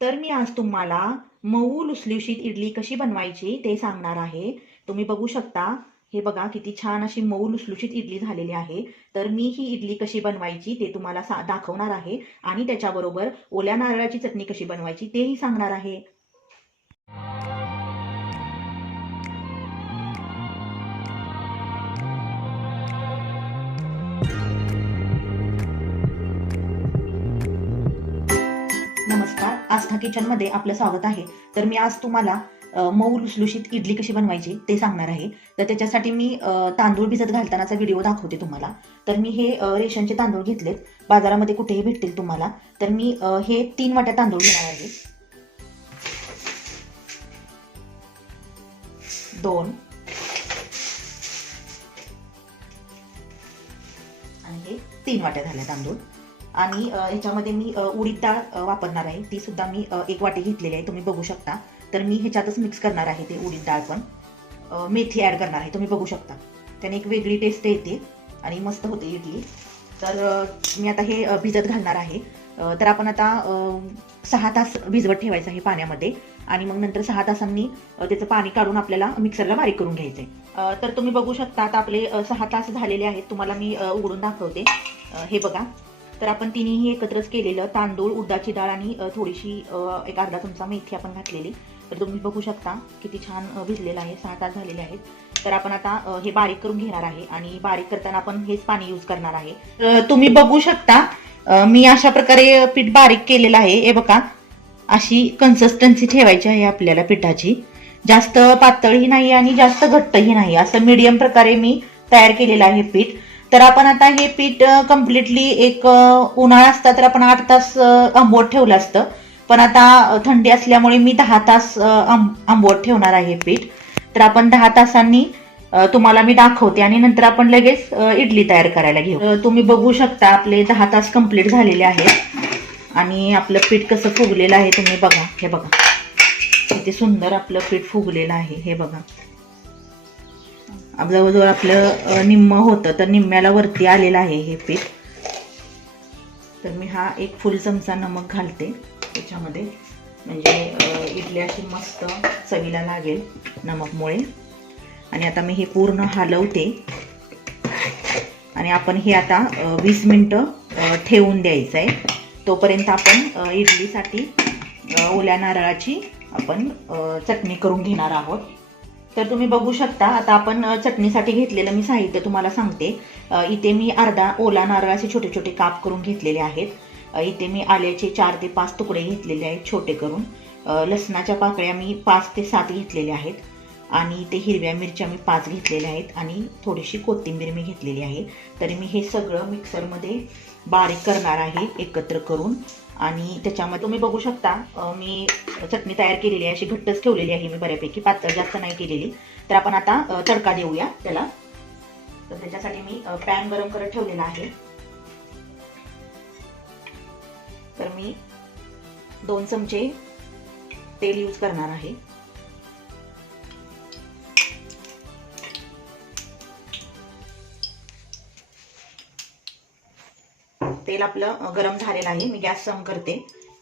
तर मी आज तुम्हाला मऊ लुसलुशीत इडली कशी बनवायची ते सांगणार आहे. तुम्ही बघू शकता, हे बघा किती छान अशी मऊ लुसलुशीत इडली झालेली आहे. तर मी ही इडली कशी बनवायची ते तुम्हाला दाखवणार आहे आणि त्याच्याबरोबर ओल्या नारळाची चटणी कशी बनवायची तेही सांगणार आहे. नमस्कार, आस्था किचनमध्ये आपलं स्वागत आहे. तर मी आज तुम्हाला मऊ लुसलुशीत इडली कशी बनवायची ते सांगणार आहे. तर त्याच्यासाठी मी तांदूळ भिजत घालतानाचा व्हिडिओ दाखवते तुम्हाला. तर मी हे रेशनचे तांदूळ घेतलेत, बाजारामध्ये कुठेही भेटतील तुम्हाला. तर मी हे 3 वाट्या तांदूळ घेणार आहे. 2 आणि हे 3 वाट्या झाल्या तांदूळ. आणि ह्याच्यामध्ये मी उडीद डाळ वापरणार आहे. ती सुद्धा मी 1 वाटी घेतलेली आहे, तुम्ही बघू शकता. तर मी ह्याच्यातच मिक्स करणार आहे ते उडीद डाळ पण. मेथी ॲड करणार आहे, तुम्ही बघू शकता. त्याने एक वेगळी टेस्ट येते आणि मस्त होते इडली. तर मी आता हे भिजत घालणार आहे. तर आपण आता 6 तास भिजवत ठेवायचं आहे पाण्यामध्ये आणि मग नंतर 6 तासांनी त्याचं पाणी काढून आपल्याला मिक्सरला बारीक करून घ्यायचं आहे. तर तुम्ही बघू शकता आता आपले 6 तास झालेले आहेत. तुम्हाला मी उघडून दाखवते. हे बघा. तर आपण तिन्ही एकत्रच केलेलं तांदूळ, उडदाची डाळ आणि थोडीशी एक अर्धा चमचा मेथी आपण घातलेली. तर तुम्ही बघू शकता किती छान भिजलेलं आहे. 6 तास झालेले आहेत. तर आपण आता हे बारीक करून घेणार आहे आणि बारीक करताना आपण हेच पाणी यूज करणार आहे. तुम्ही बघू शकता मी अशा प्रकारे पीठ बारीक केलेलं आहे. हे बघा, अशी कन्सिस्टन्सी ठेवायची आहे आपल्याला पिठाची. जास्त पातळही नाही आणि जास्त घट्टही नाही, असं मीडियम प्रकारे मी तयार केलेलं आहे पीठ. तर आपण आता हे पीठ कम्प्लिटली एक उन्हाळा असता तर आपण 8 तास आंबवत ठेवलं असतं, पण आता थंडी असल्यामुळे मी 10 तास आंबवत ठेवणार आहे पीठ. तर आपण 10 तासांनी तुम्हाला मी दाखवते आणि नंतर आपण लगेच इडली तयार करायला घेऊ. तुम्ही बघू शकता आपले 10 तास कंप्लीट झालेले आहेत आणि आपलं पीठ कसं फुगलेलं आहे तुम्ही बघा. हे बघा किती सुंदर आपलं पीठ फुगलेलं आहे. हे बघा, जवळजवळ आपलं निम्म होतं तर निम्म्याला वरती आलेलं आहे हे पीठ. तर मी हा 1 फुल चमचा नमक घालते त्याच्यामध्ये, म्हणजे इडली अशी मस्त चवीला लागेल नमकमुळे. आणि आता मी हे पूर्ण हलवते आणि आपण हे आता 20 मिनिटं ठेवून द्यायचं आहे. तोपर्यंत आपण इडलीसाठी ओल्या नारळाची आपण चटणी करून घेणार आहोत. तर तुम्ही बघू शकता आता आपण चटणीसाठी घेतलेलं मी साहित्य तुम्हाला सांगते. इथे मी अर्धा ओला नारळाचे छोटे छोटे काप करून घेतलेले आहेत. इथे मी आल्याचे 4 ते 5 तुकडे घेतलेले आहेत छोटे करून. लसणाच्या पाकळ्या मी 5 ते 7 घेतलेल्या आहेत आणि ते हिरव्या मिरच्या मी 5 घेतलेल्या आहेत आणि थोडीशी कोथिंबीर मी घेतलेली आहे. तरी मी हे सगळं मिक्सरमध्ये बारीक करणार आहे एकत्र करून. आणि त्याच्यामध्ये तुम्ही बघू शकता मी चटणी तयार केलेली आहे, अशी घट्टच ठेवलेली आहे मी बऱ्यापैकी, पातळ जास्त नाही केलेली. तर आपण आता तडका देऊया त्याला. तर त्याच्यासाठी मी पॅन गरम करत ठेवलेला आहे. तर मी 2 चमचे तेल यूज करणार आहे. तेल आपलं गरम झालेलं आहे. मी गॅस कम करते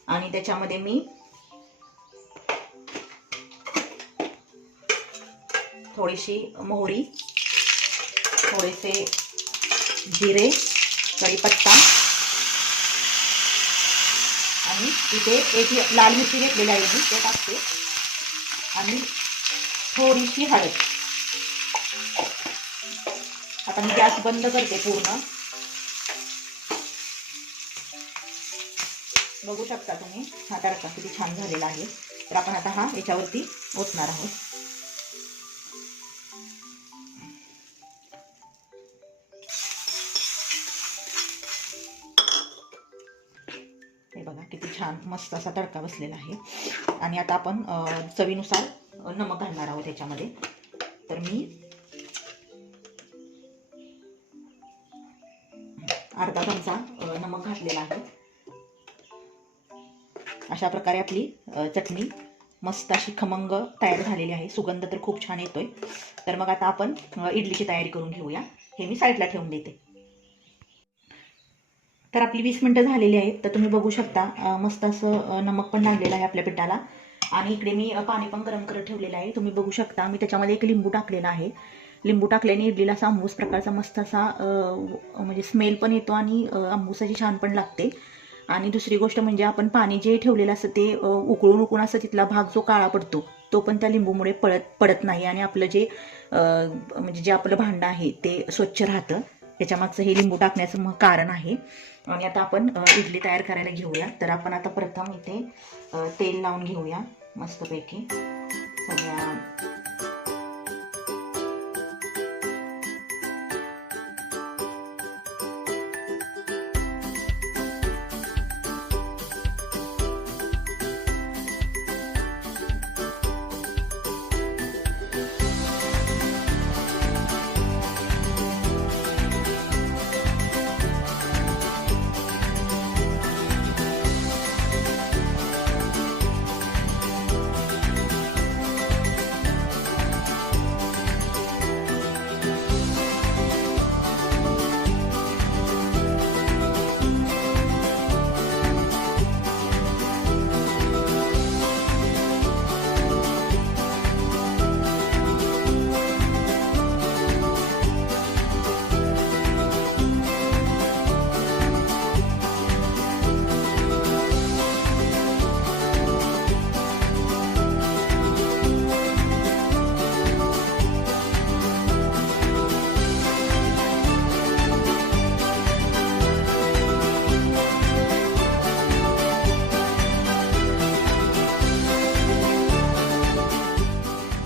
आणि त्याच्यामध्ये मी थोडीशी मोहरी, थोडेसे जिरे, कढीपत्ता आणि इथे एक लाल मिरची घेतलेली आहे मी, ते टाकते आणि थोडीशी हळद. आता मी गॅस बंद करते पूर्ण. बघू शकता तुम्ही हा तडका किती छान झालेला आहे. तर आपण आता हा याच्यावरती ओतणार आहोत. हे बघा किती छान मस्त असा तडका बसलेला आहे. आणि आता आपण चवीनुसार नमक घालणार आहोत याच्यामध्ये. तर मी अर्धा चमचा नमक घातलेला आहे. अशा प्रकारे आपली चटणी मस्त अशी खमंग तयार झालेली आहे. सुगंध तर खूप छान येतोय. तर मग आता आपण इडलीची तयारी करून घेऊया. हे मी साईडला ठेवून देते. तर आपली 20 मिनिटं झालेली आहेत. तर तुम्ही बघू शकता मस्त असं नमक पण लागलेलं आहे आपल्या पिठाला. आणि इकडे मी पाणी पण गरम करत ठेवलेलं आहे. तुम्ही बघू शकता मी त्याच्यामध्ये एक लिंबू टाकलेला आहे. लिंबू टाकल्याने इडलीला असा आंबूस प्रकारचा मस्त असा म्हणजे स्मेल पण येतो आणि आंबूस अशी छान पण लागते. आणि दुसरी गोष्ट म्हणजे आपण पाणी जे ठेवलेलं असतं ते उकळून उकळून असं तिथला भाग जो काळा पडतो तो पण त्या लिंबूमुळे पडत नाही आणि आपलं जे म्हणजे जे आपलं भांडं आहे ते स्वच्छ राहतं. त्याच्यामागचं हे लिंबू टाकण्याचं कारण आहे. आणि आता आपण इडली तयार करायला घेऊया. तर आपण आता प्रथम इथे तेल लावून घेऊया मस्तपैकी सगळ्या.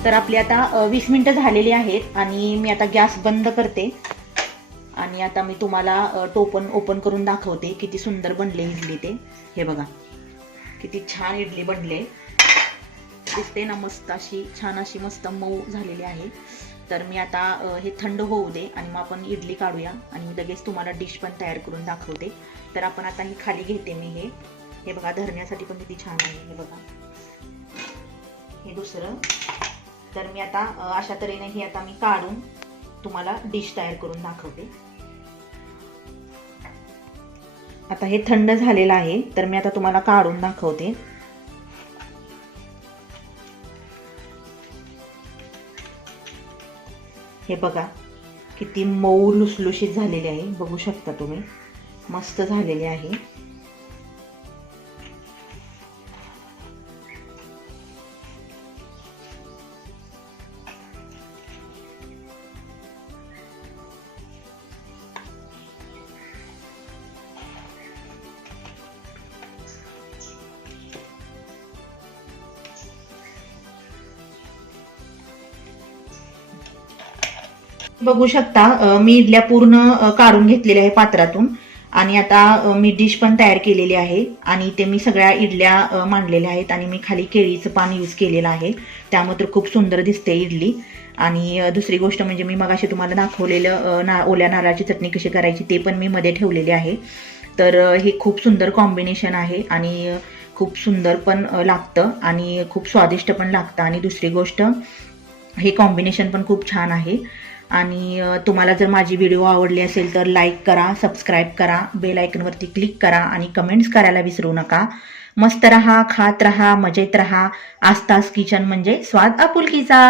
तर आपली आता 20 मिनिटं झालेली आहेत आणि मी आता गॅस बंद करते. आणि आता मी तुम्हाला टोपण ओपन करून दाखवते किती सुंदर बनले इडली ते. हे बघा किती छान इडली बनले दिसते ना, मस्त अशी छान अशी मस्त मऊ झालेली आहे. तर मी आता हे थंड होऊ दे आणि मग आपण इडली काढूया आणि मी लगेच तुम्हाला डिश पण तयार करून दाखवते. तर आपण आता ही खाली घेते मी. हे बघा धरण्यासाठी पण किती छान आहे. हे बघा हे दुसरं. तर मी आता अशा तऱ्हेने ही आता मी काढून तुम्हाला डिश तयार करून दाखवते. आता हे थंड झालेलं आहे तर मी आता तुम्हाला काढून दाखवते. हे बघा किती मऊ लुसलुशीत झालेली आहे. बघू शकता तुम्ही मस्त झालेली आहे. बघू शकता मी इडल्या पूर्ण काढून घेतलेल्या आहे पात्रातून. आणि आता मी डिश पण तयार केलेली आहे आणि ते मी सगळ्या इडल्या मांडलेल्या आहेत आणि मी खाली केळीचं पान यूज केलेलं आहे. त्यामुळे तर खूप सुंदर दिसते इडली. आणि दुसरी गोष्ट म्हणजे मी मगाशी तुम्हाला दाखवलेलं ओल्या नारळाची चटणी कशी करायची ते पण मी मध्ये ठेवलेली आहे. तर हे खूप सुंदर कॉम्बिनेशन आहे आणि खूप सुंदर पण लागतं आणि खूप स्वादिष्ट पण लागतं. आणि दुसरी गोष्ट हे कॉम्बिनेशन पण खूप छान आहे. आणि तुम्हाला जर माझी व्हिडिओ आवडली असेल तर लाईक करा, सबस्क्राईब करा, बेल आयकॉनवरती क्लिक करा आणि कमेंट्स करायला विसरू नका. मस्त रहा, खात रहा, मजेत रहा. आस्थास किचन म्हणजे स्वाद आपुलकीचा.